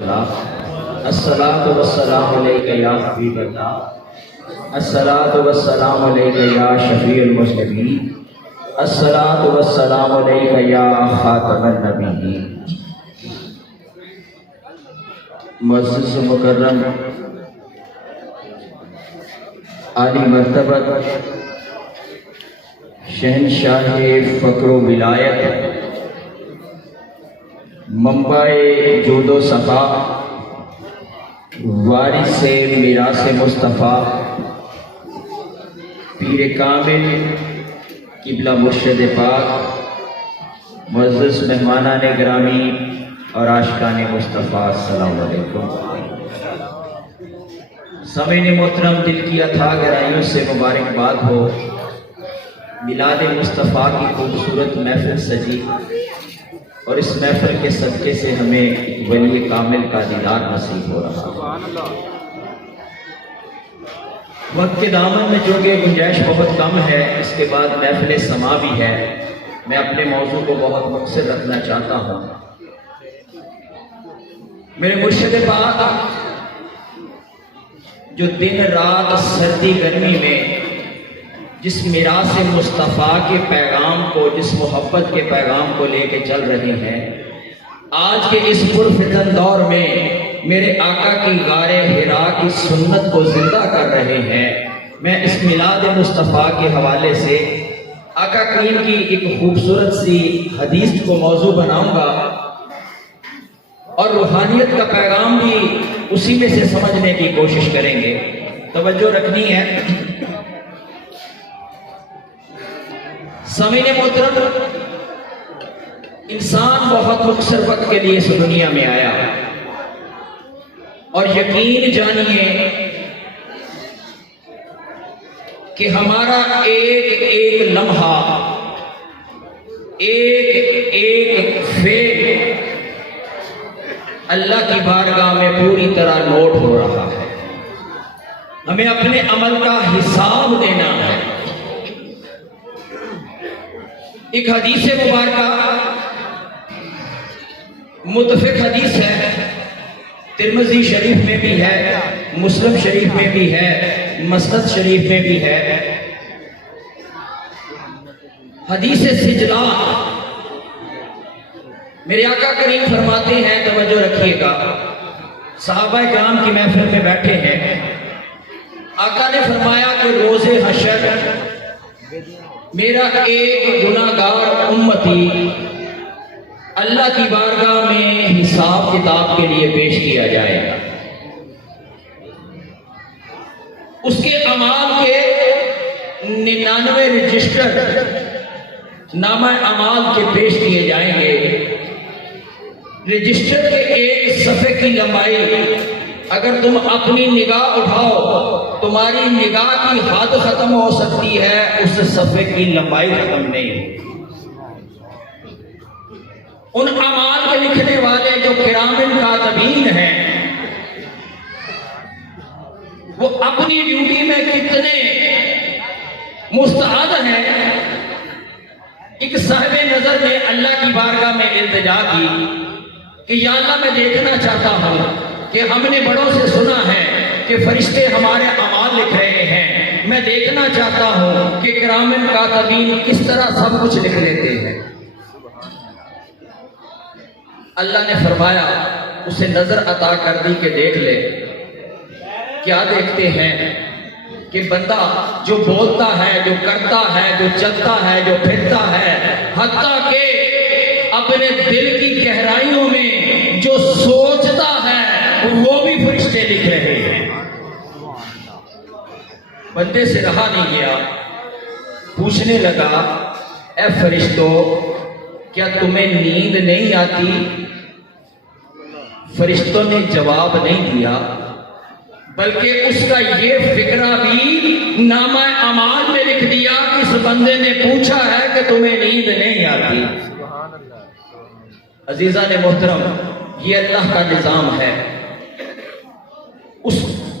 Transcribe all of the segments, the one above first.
الصلاۃ والسلام علیک یا حبیب اللہ، الصلاۃ والسلام علیک یا شفیع المذنبین، الصلاۃ والسلام علیک یا خاتم النبیین۔ معزز و مکرم عالی مرتبت شہنشاہ فقر و ولایت، منبع جود و صفا، وارث میراث مصطفیٰ، پیر کامل قبلہ مرشد پاک، معزز مہمانان گرامی اور عاشقان مصطفیٰ، السلام علیکم۔ سامعین محترم، دل کی اتھاہ گہرائیوں سے مبارکباد ہو۔ میلاد مصطفیٰ کی خوبصورت محفل سجی اور اس محفل کے صدقے سے ہمیں ایک ولی کامل کا دیدار نصیب ہو رہا ہے۔ وقت کے دامن میں چونکہ گنجائش بہت کم ہے، اس کے بعد محفل سما بھی ہے، میں اپنے موضوع کو بہت مختصر رکھنا چاہتا ہوں۔ میرے مرشد پاک جو دن رات سردی گرمی میں جس میراث مصطفیٰ کے پیغام کو، جس محبت کے پیغام کو لے کے چل رہے ہیں، آج کے اس پرفتن دور میں میرے آقا کی غار حرا کی سنت کو زندہ کر رہے ہیں، میں اس میلاد مصطفیٰ کے حوالے سے آقا کریم کی ایک خوبصورت سی حدیث کو موضوع بناؤں گا اور روحانیت کا پیغام بھی اسی میں سے سمجھنے کی کوشش کریں گے۔ توجہ رکھنی ہے۔ سامعین محترم، انسان بہت مختصر وقت کے لیے اس دنیا میں آیا اور یقین جانیے کہ ہمارا ایک ایک لمحہ، ایک ایک فعل اللہ کی بارگاہ میں پوری طرح نوٹ ہو رہا ہے۔ ہمیں اپنے عمل کا حساب دینا ہے۔ ایک حدیث مبارکہ متفق حدیث ہے، ترمذی شریف میں بھی ہے، مسلم شریف میں بھی ہے، مسند شریف میں بھی ہے۔ حدیث سجلہ، میرے آقا کریم فرماتے ہیں، توجہ رکھیے گا، صحابہ کرام کی محفل میں بیٹھے ہیں، آقا نے فرمایا کہ روز حشر میرا ایک گناہگار امتی اللہ کی بارگاہ میں حساب کتاب کے لیے پیش کیا جائے گا۔ اس کے اعمال کے 99 رجسٹر نامہ اعمال کے پیش کیے جائیں گے۔ رجسٹر کے ایک صفحے کی لمبائی اگر تم اپنی نگاہ اٹھاؤ، تمہاری نگاہ کی حد ختم ہو سکتی ہے، اس صفحے کی لمبائی ختم نہیں ہوگی۔ ان اعمال کے لکھنے والے جو کرامن کاتبین ہیں، وہ اپنی ڈیوٹی میں کتنے مستعد ہیں۔ ایک صاحب نظر نے اللہ کی بارگاہ میں التجا کی کہ یا اللہ، میں دیکھنا چاہتا ہوں کہ ہم نے بڑوں سے سنا ہے کہ فرشتے ہمارے اعمال لکھ رہے ہیں، میں دیکھنا چاہتا ہوں کہ کرامن کاتبین کس طرح سب کچھ لکھ لیتے ہیں۔ اللہ نے فرمایا، اسے نظر عطا کر دی کہ دیکھ لے۔ کیا دیکھتے ہیں؟ کہ بندہ جو بولتا ہے، جو کرتا ہے، جو چلتا ہے، جو پھرتا ہے، حتیٰ کہ اپنے دل کی گہرائیوں میں جو سوچتا ہے وہ بھی فرشتے لکھ رہے ہیں۔ بندے سے رہا نہیں گیا، پوچھنے لگا، اے فرشتوں، کیا تمہیں نیند نہیں آتی؟ فرشتوں نے جواب نہیں دیا، بلکہ اس کا یہ فکرہ بھی نامہ اعمال میں لکھ دیا کہ اس بندے نے پوچھا ہے کہ تمہیں نیند نہیں آتی۔ عزیزان محترم، یہ اللہ کا نظام ہے۔ اس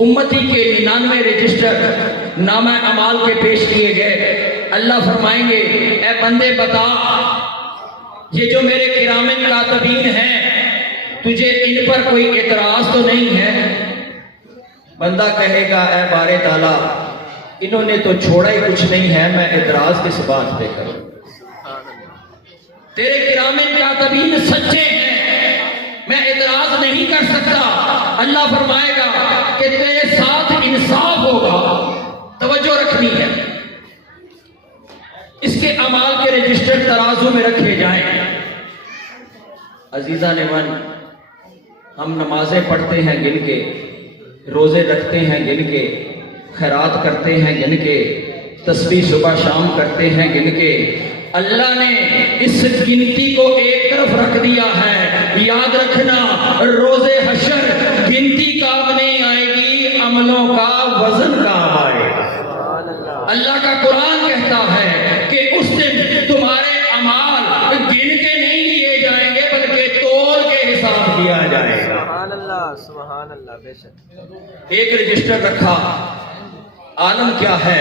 امتی کے 99 رجسٹر نامہ اعمال کے پیش کیے گئے۔ اللہ فرمائیں گے، اے بندے بتا، یہ جو میرے کرامن کاتبین ہیں، تجھے ان پر کوئی اعتراض تو نہیں ہے؟ بندہ کہے گا اے بار تعالیٰ انہوں نے تو چھوڑا ہی کچھ نہیں ہے، میں اعتراض کس بات پہ کروں؟ تیرے کرام کاتبین سچے ہیں، میں اعتراض نہیں کر سکتا۔ اللہ فرمائے گا کہ تیرے ساتھ انصاف ہوگا، توجہ رکھنی ہے۔ اس کے اعمال کے رجسٹر ترازو میں رکھے جائیں۔ عزیزان من، ہم نمازیں پڑھتے ہیں گن کے، روزے رکھتے ہیں گن کے، خیرات کرتے ہیں گن کے، تسبیح صبح شام کرتے ہیں گن کے۔ اللہ نے اس گنتی کو ایک طرف رکھ دیا ہے۔ یاد رکھنا روز حشر گنتی کام نہیں آئے گی، عملوں کا وزن کام آئے گا۔ اللہ کا قرآن کہتا ہے کہ اس دن تمہارے اعمال گن کے نہیں لیے جائیں گے بلکہ تول کے حساب دیا جائے گا۔ سبحان اللہ، سبحان اللہ، بے شک۔ ایک رجسٹر رکھا، عالم کیا ہے؟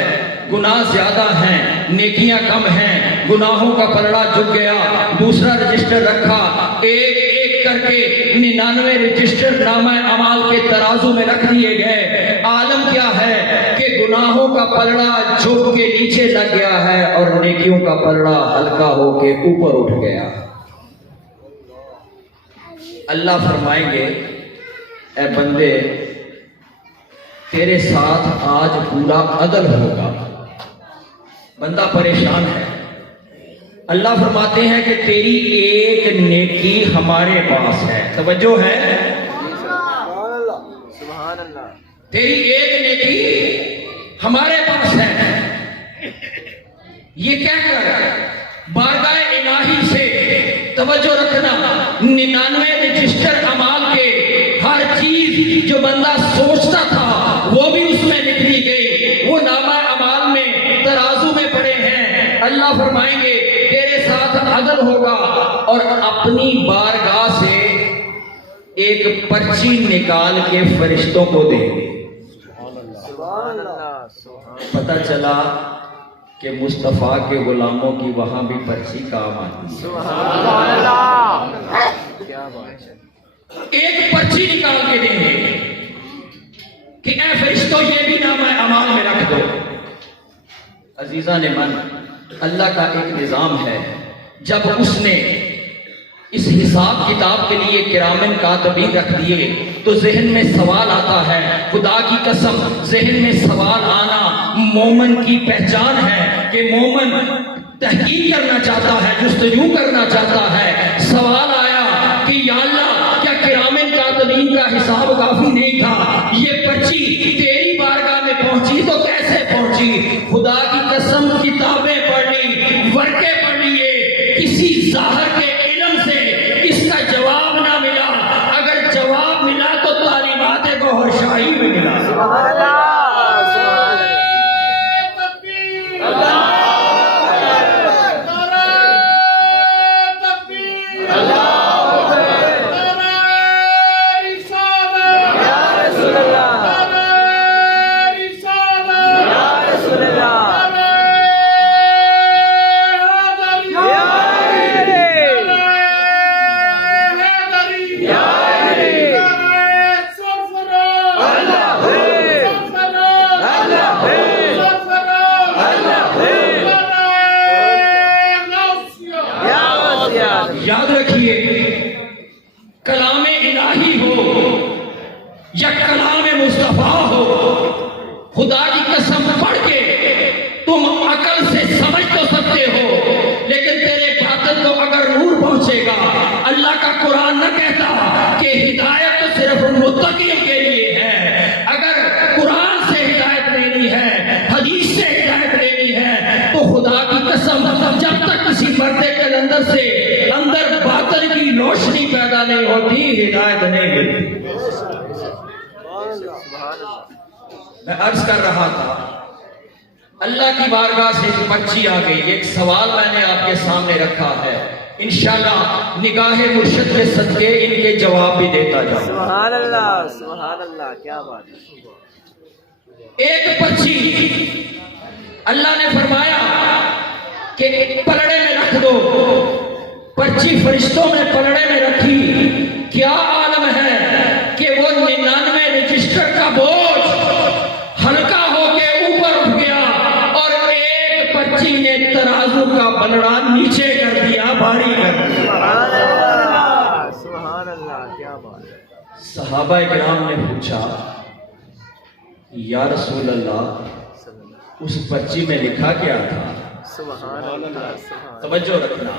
گناہ زیادہ ہیں، نیکیاں کم ہیں، گناہوں کا پلڑا جھک گیا۔ دوسرا رجسٹر رکھا، ایک ایک کر کے 99 رجسٹر نامہ اعمال کے ترازو میں رکھ دیے گئے۔ عالم کیا ہے کہ گناہوں کا پلڑا جھک کے نیچے لگ گیا ہے اور نیکیوں کا پلڑا ہلکا ہو کے اوپر اٹھ گیا۔ اللہ فرمائیں گے اے بندے تیرے ساتھ آج پورا عدل ہوگا۔ بندہ پریشان ہے۔ اللہ فرماتے ہیں کہ تیری ایک نیکی ہمارے پاس ہے، توجہ ہے؟ سبحان اللہ۔ تیری ایک نیکی ہمارے پاس ہے۔ یہ کہہ کر بارگاہ الہی سے توجہ رکھنا 99 رجسٹر اعمال کے ہر چیز جو بندہ سوچتا تھا وہ بھی اس میں لکھ دی گئی، وہ نامہ اعمال میں ترازو میں پڑے ہیں۔ اللہ فرمائیں گے تیرے ساتھ عدل ہوگا اور اپنی بارگاہ سے ایک پرچی نکال کے فرشتوں کو دیں گے۔ سبحان اللہ، سبحان پتہ چلا کہ مصطفیٰ کے غلاموں کی وہاں بھی پرچی کام آتی ہے۔ سبحان اللہ، کیا بات ہے۔ ایک پرچی نکال کے دیں گے کہ اے فرشتوں یہ بھی نامہ اعمال میں رکھ دو۔ عزیزان من، اللہ کا ایک نظام ہے، جب اس نے اس حساب کتاب کے لیے کرامن کاتبین رکھ دیے تو ذہن میں سوال آتا ہے۔ خدا کی قسم ذہن میں سوال آنا مومن کی پہچان ہے کہ مومن تحقیق کرنا چاہتا ہے، جستجو کرنا چاہتا ہے۔ سوال آیا کہ یا اللہ کیا کرامن کاتبین کا حساب کافی نہیں تھا؟ یہ پرچی تیری بارگاہ میں پہنچی تو کیسے پہنچی؟ خدا کی قسم کتابیں پڑھ لی، ورقے پڑھ لیے، کسی ظاہر کے علم سے اس کا جواب نہ ملا۔ اگر جواب ملا تو تعلیمات گوہر شاہی میں ملا۔ سبحان اللہ، سبحان اللہ۔ یاد رکھیے کلام الہی ہو یا کلام مصطفیٰ ہو، خدا کی قسم پڑھ کے تم عقل سے سمجھ تو سکتے ہو لیکن تیرے باطن کو اگر نور پہنچے گا۔ اللہ کا قرآن نہ کہتا کہ ہدایت تو صرف متقیوں کے لیے ہے۔ اگر قرآن سے ہدایت لینی ہے، حدیث سے ہدایت لینی ہے تو خدا کی قسم جب تک کسی پردے کے اندر سے اندر باطن کی روشنی پیدا نہیں ہوتی ہدایت نہیں ملتی۔ میں عرض کر رہا تھا اللہ کی بارگاہ سے ایک پرچی آ گئی، ایک سوال میں نے آپ کے سامنے رکھا ہے، انشاءاللہ نگاہ مرشد کے صدقے ان کے جواب بھی دیتا جاؤں۔ سبحان اللہ، سبحان اللہ، کیا بات ہے۔ ایک پرچی اللہ نے فرمایا کہ پلڑے میں رکھ دو۔ پرچی فرشتوں نے پلڑے میں رکھی، کیا عالم ہے کہ وہ 99 رجسٹر کا بوجھ ہلکا ہو کے اوپر اٹھ گیا اور ایک پرچی نے ترازو کا بلڑا نیچے کر دیا، بھاری کر دیا۔ سبحان اللہ، کیا بات ہے۔ صحابہ کرام نے پوچھا یا رسول اللہ اس پرچی میں لکھا کیا تھا؟ سبحان اللہ، سبحان توجہ رکھنا،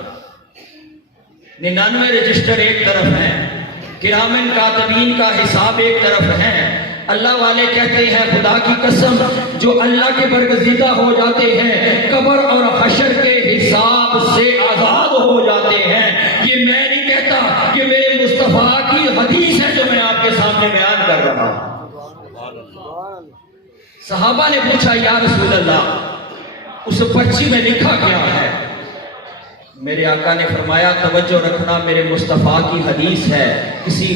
99 رجسٹر ایک طرف ہیں، کرامن کاتبین کا حساب ایک طرف ہے۔ اللہ والے کہتے ہیں خدا کی قسم جو اللہ کے برگزیدہ ہو جاتے ہیں قبر اور حشر کے حساب سے آزاد ہو جاتے ہیں۔ یہ میں نہیں کہتا، یہ میرے مصطفیٰ کی حدیث ہے جو میں آپ کے سامنے بیان کر رہا ہوں۔ صحابہ نے پوچھا یا رسول اللہ اس پرچی میں لکھا کیا ہے؟ میرے آقا نے فرمایا توجہ رکھنا، میرے مصطفیٰ کی حدیث ہے، کسی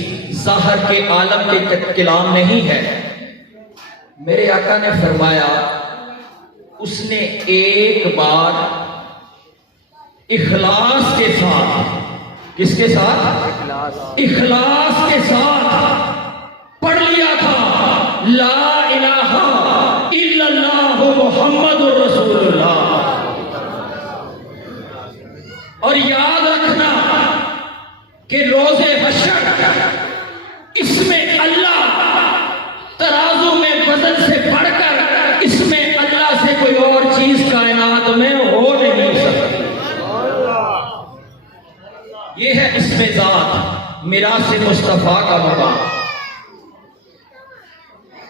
ظاہر کے عالم کے کلام نہیں ہے۔ میرے آقا نے فرمایا اس نے ایک بار اخلاص کے ساتھ، کس کے ساتھ؟ اخلاص کے ساتھ پڑھ لیا تھا لا الہ الا اللہ محمد رسول اللہ۔ اور یاد رکھنا کہ روز حشر اس میں اللہ ترازو میں وزن سے بڑھ کر اس میں اللہ سے کوئی اور چیز کائنات میں ہو نہیں سکتی۔ یہ ہے اس میں ذات میراث مصطفیٰ کا مقام۔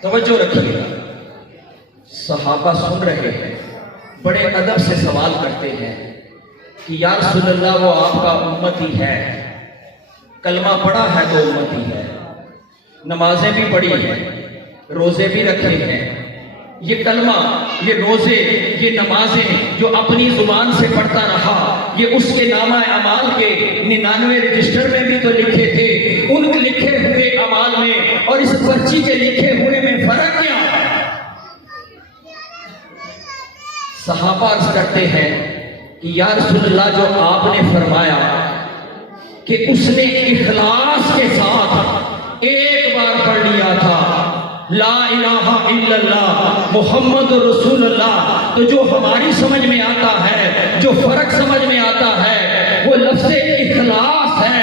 توجہ رکھیے، صحابہ سن رہے ہیں، بڑے ادب سے سوال کرتے ہیں کہ یا رسول اللہ وہ آپ کا امتی ہے، کلمہ پڑھا ہے تو امتی ہے، نمازیں بھی پڑھی ہیں، روزے بھی رکھے ہیں، یہ کلمہ، یہ روزے، یہ نمازیں جو اپنی زبان سے پڑھتا رہا یہ اس کے نامہ اعمال کے 99 رجسٹر میں بھی تو لکھے تھے، ان لکھے ہوئے اعمال میں اور اس پرچی کے لکھے ہوئے میں فرق کیا ہے؟ صحابہ عرض کرتے ہیں کہ یا رسول اللہ جو آپ نے فرمایا کہ اس نے اخلاص کے ساتھ ایک بار پڑھ لیا تھا لا الہ الا اللہ محمد رسول اللہ، تو جو ہماری سمجھ میں آتا ہے، جو فرق سمجھ میں آتا ہے وہ لفظ اخلاص ہے۔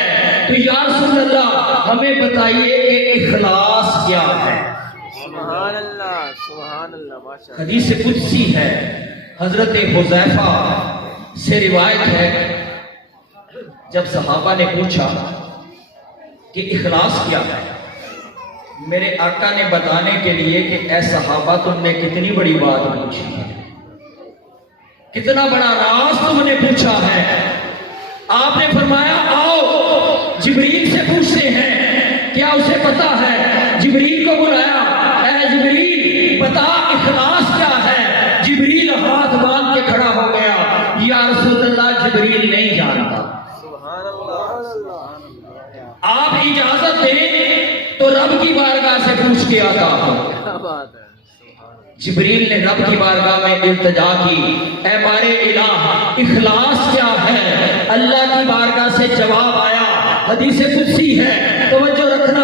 تو یا رسول اللہ ہمیں بتائیے کہ اخلاص کیا ہے؟ سبحان اللہ، سبحان اللہ، ماشاء اللہ۔ حدیث قدسی ہے، حضرت حذیفہ سے روایت ہے، جب صحابہ نے پوچھا کہ اخلاص کیا ہے، میرے آقا نے بتانے کے لیے کہ اے صحابہ تم نے کتنی بڑی بات پوچھی ہے، کتنا بڑا راز تم نے پوچھا ہے۔ آپ نے فرمایا آؤ جبریل سے پوچھتے ہیں، کیا اسے پتا ہے؟ جبریل کو بلایا، اے جبریل بتا اخلاص کیا ہے؟ جبریل ہاتھ باندھ کے کھڑا ہو گیا، یا رسول اللہ جبریل نہیں جانتا۔ سبحان اللہ، آپ اجازت دیں تو رب کی بارگاہ سے پوچھ کے آتا ہوں۔ کیا بات ہے۔ جبریل نے رب کی بارگاہ میں التجا کی، اے بارے الہ اخلاص کیا ہے؟ اللہ کی بارگاہ سے جواب آیا، حدیث قدسی ہے، توجہ رکھنا،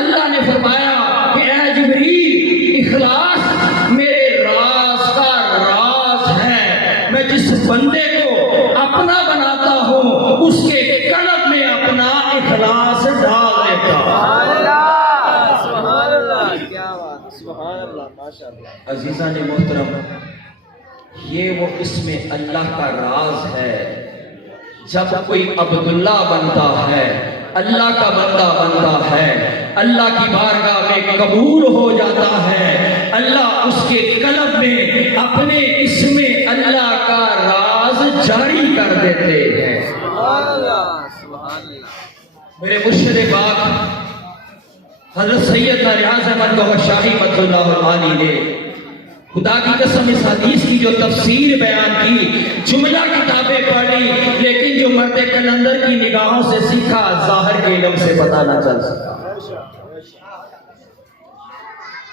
اللہ نے فرمایا کہ اے جبریل اخلاص میرے راز کا راز ہے، میں جس بندے کو اپنا بناتا ہوں اس کے قلب میں اپنا اخلاص ڈال دیتا ہوں۔ سبحان اللہ، کیا بات، سبحان اللہ، ماشاء اللہ۔ عزیزان محترم، یہ وہ اسم اللہ کا راز ہے، جب کوئی عبداللہ بنتا ہے، اللہ کا بندہ بنتا ہے، اللہ کی بارگاہ میں قبول ہو جاتا ہے، اللہ اس کے قلب میں اپنے اسم اللہ کا راز جاری کر دیتے ہیں۔ سبحان اللہ، سبحان اللہ۔ میرے مرشد پاک حضرت سیدنا ریاض احمد گوہر شاہی مد اللہ علیہ نے خدا کی قسم اس حدیث کی جو تفسیر بیان کی، جملہ کتابیں پڑھ لی، لیکن جو مرد کلندر کی نگاہوں سے سیکھا ظاہر کے علم سے پتہ نہ چل سکا۔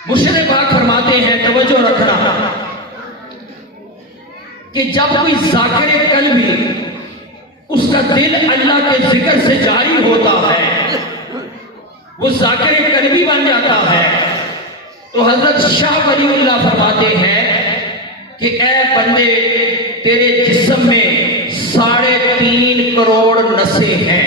مرشد پاک فرماتے ہیں، توجہ رکھنا، کہ جب کوئی ذاکر قلبی اس کا دل اللہ کے ذکر سے جاری ہوتا ہے وہ ذاکر قلبی بن جاتا ہے۔ تو حضرت شاہ ولی اللہ فرماتے ہیں کہ اے بندے، تیرے جسم میں 3.5 کروڑ نسیں ہیں۔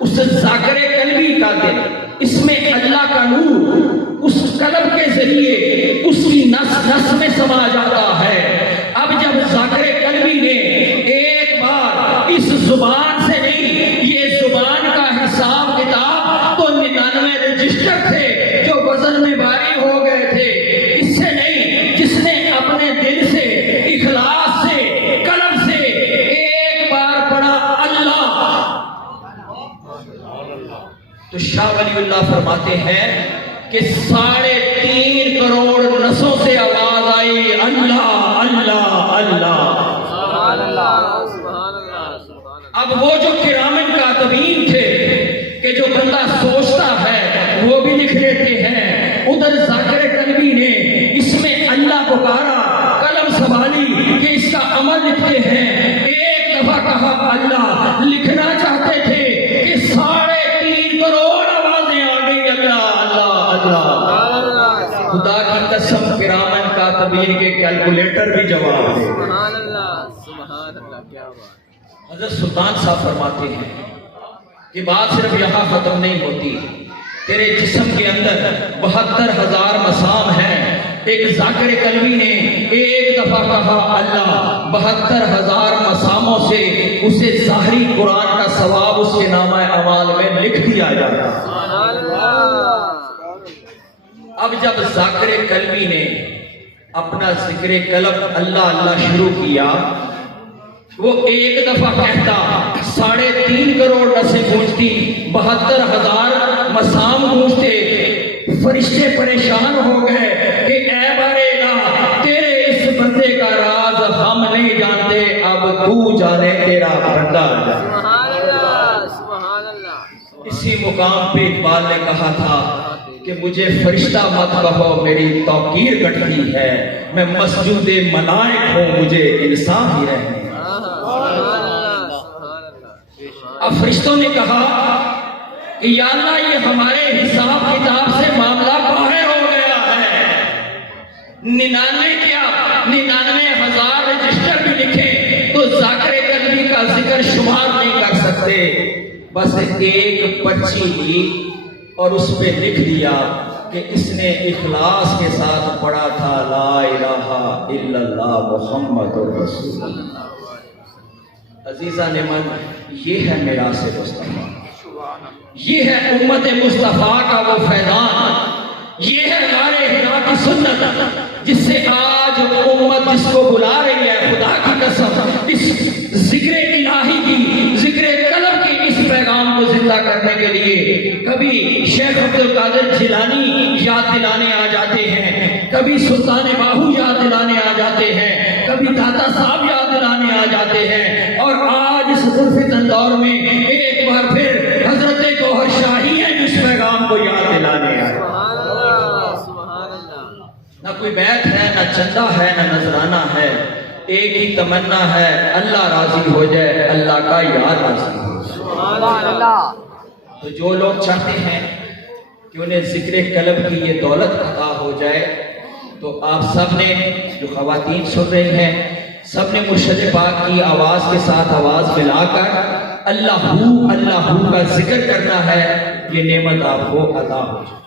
اس ذاکر قلبی کا دل، اس میں اللہ کا نور اس قلب کے ذریعے اس کی نس نس میں سما جاتا ہے۔ اب جب ذاکر قلبی نے ایک بار اس زبان سے نہیں، یہ زبان کا حساب کتاب تو 99 رجسٹر تھے جو وزن میں بھاری ہو گئے تھے، اس سے نہیں، جس نے اپنے دل سے اخلاص سے قلب سے ایک بار پڑھا اللہ، تو شاہ ولی اللہ فرماتے ہیں کہ 3.5 کروڑ نسوں سے آواز آئی اللہ اللہ اللہ۔ سبحان اللہ سبحان اللہ سبحان اللہ۔ اب وہ جو کرامن کاتبین تھے کہ جو بندہ سوچتا ہے وہ بھی لکھ لیتے ہیں، ادھر ذاکر قلبی نے اس میں اللہ پکارا، قلم سنبھالی کہ اس کا عمل لکھتے ہیں، ایک دفعہ کہا اللہ، لکھنا چاہتے تھے کہ 3.5 کروڑ آوازیں آ گئی اللہ اللہ اللہ۔ خدا کی قسم کرامن کاتبین کے کیلکولیٹر بھی جواب دے۔ سبحان اللہ کیا بات۔ حضرت سلطان صاحب فرماتے ہیں کہ بات صرف یہاں ختم نہیں ہوتی، تیرے جسم کے اندر 72,000 مسام ہیں۔ ایک ذاکر قلبی نے ایک دفعہ کہا اللہ، 72,000 مساموں سے اسے ظاہری قرآن کا ثواب اس کے نامہ اعمال میں لکھ دیا جاتا۔ سبحان اللہ۔ اب جب ذاکر قلبی نے اپنا ذکر قلب اللہ اللہ شروع کیا، وہ ایک دفعہ کہتا 3.5 کروڑ نسیں گونجتی، 72,000 مسام گونجتے، فرشتے پریشان ہو گئے کہ اے بارے الہ، تیرے اس بندے کا راز ہم نہیں جانتے، اب تو جانے تیرا بندہ جانے۔ سبحان اللہ سبحان اللہ۔ اسی مقام پہ اقبال نے کہا تھا کہ مجھے فرشتہ مت کہو، میری توقیر گھٹتی ہے، میں مسجود ملائک ہوں، مجھے انسان ہی رہنے۔ اب فرشتوں نے کہا کہ یا اللہ، یہ ہمارے حساب کتاب سے معاملہ باہر ہو گیا ہے، 99 کیا 99,000 رجسٹر بھی لکھے تو ذاکر قلبی کا ذکر شمار نہیں کر سکتے، بس ایک پرچی لی اور اس پہ لکھ دیا کہ اس نے اخلاص کے ساتھ پڑھا تھا لا الہ الا اللہ محمد رسول اللہ۔ عزیزان من، یہ ہے میراث مصطفیٰ، یہ ہے امت مصطفیٰ کا وہ فیضان، یہ ہے ہمارے ہدا کی سنت، جس سے آج امت جس کو بلا رہی ہے، خدا کی قسم اس ذکر الہی کی، ذکر قلب کی اس پیغام کو زندہ کرنے کے لیے کبھی شیخ عبد القادر جیلانی یاد دلانے آ جاتے ہیں، کبھی سلطان باہو یاد دلانے آ جاتے ہیں، کبھی داتا صاحب یاد دلانے آ جاتے ہیں، اور آج اس غرفت دور میں ایک بار پھر حضرت گوہر شاہی ہے جس پیغام کو یاد دلانے آئے۔ سبحان اللہ سبحان اللہ۔ نہ کوئی بیعت ہے، نہ چندہ ہے، نہ نذرانہ ہے، ایک ہی تمنا ہے اللہ راضی ہو جائے، اللہ کا یار راضی ہو جائے۔ سبحان اللہ۔ تو جو لوگ چاہتے ہیں کہ انہیں ذکر قلب کی یہ دولت عطا ہو جائے، تو آپ سب نے، جو خواتین سن رہی ہیں، سب نے مرشد پاک کی آواز کے ساتھ آواز ملا کر اللہ ہو کا ذکر کرنا ہے، یہ نعمت آپ کو عطا ہو جائے۔